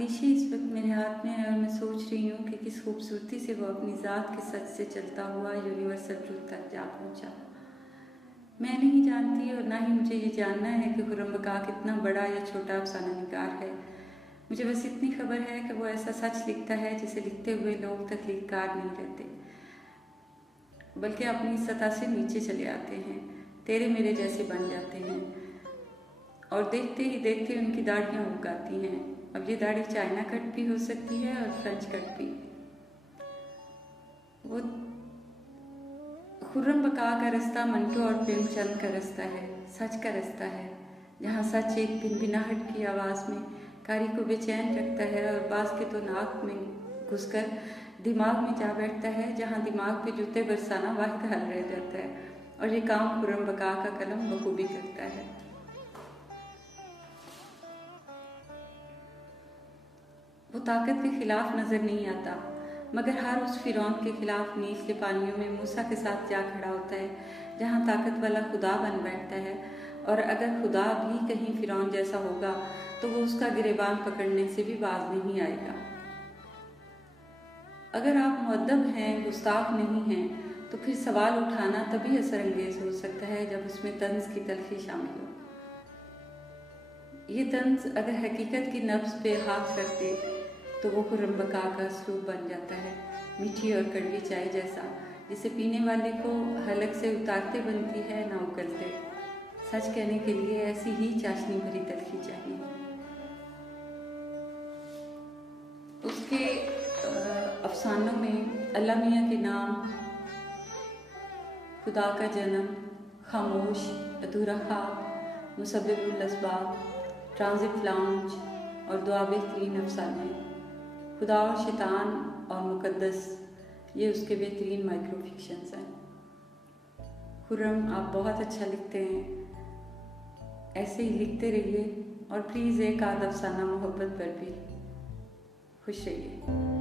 Cliché इस वक्त मेरे हाथ में है और मैं सोच रही हूँ कि किस खूबसूरती से वो अपनी ज़ात के सच से चलता हुआ यूनिवर्सल ट्रूथ तक जा पहुँचा। मैं नहीं जानती और ना ही मुझे ये जानना है कि खुर्रम बका कितना बड़ा या छोटा अफसाना निगार है। मुझे बस इतनी खबर है कि वो ऐसा सच लिखता है जिसे लिखते हुए लोग तकलीफकार नहीं रहते, बल्कि अपनी सतह से नीचे चले आते हैं, तेरे मेरे जैसे बन जाते हैं और देखते ही देखते उनकी दाढ़ियाँ उग आती हैं। अब ये दाढ़ी चाइना कट भी हो सकती है और फ्रेंच कट भी। वो खुर्रम बका का रास्ता मंटो और प्रेमचंद का रास्ता है, सच का रास्ता है, जहाँ सच एक भिनभिनाहट की आवाज़ में कारी को बेचैन रखता है और बाज़ के तो नाक में घुसकर दिमाग में जा बैठता है, जहाँ दिमाग पे जूते बरसाना वाहिद हल रह जाता है। और ये काम खुर्रम बका का कलम बखूबी करता है। वो ताकत के खिलाफ नज़र नहीं आता, मगर हर उस फिरौन के खिलाफ नील के पानियों में मूसा के साथ जा खड़ा होता है, जहाँ ताकत वाला खुदा बन बैठता है। और अगर खुदा भी कहीं फिरौन जैसा होगा तो वो उसका गिरेबान पकड़ने से भी बाज नहीं आएगा। अगर आप मुअद्दब हैं, गुस्ताख नहीं हैं, तो फिर सवाल उठाना तभी असरअंगेज हो सकता है जब उसमें तंज की तलखी शामिल हो। ये तंज अगर हकीकत की नब्ज़ पे हाथ रख दे तो वो खुर्रम बका का असलूब बन जाता है, मीठी और कड़वी चाय जैसा, जिसे पीने वाले को हलक से उतारते बनती है ना उगलते। सच कहने के लिए ऐसी ही चाशनी भरी तलखी चाहिए। उसके अफसानों में अल्लाह मियाँ के नाम, खुदा का जन्म, खामोश, अधूरा ख्वाब, मुसब्बिबुल अस्बाब, ट्रांजिट लाउंज और दुआ बेहतरीन अफसाने, खुदा और शैतान और मुकद्दस, ये उसके बेहतरीन माइक्रो फिक्शंस हैं। खुर्रम, आप बहुत अच्छा लिखते हैं, ऐसे ही लिखते रहिए और प्लीज़ एक आध अफसाना मोहब्बत पर भी। खुश रहिए।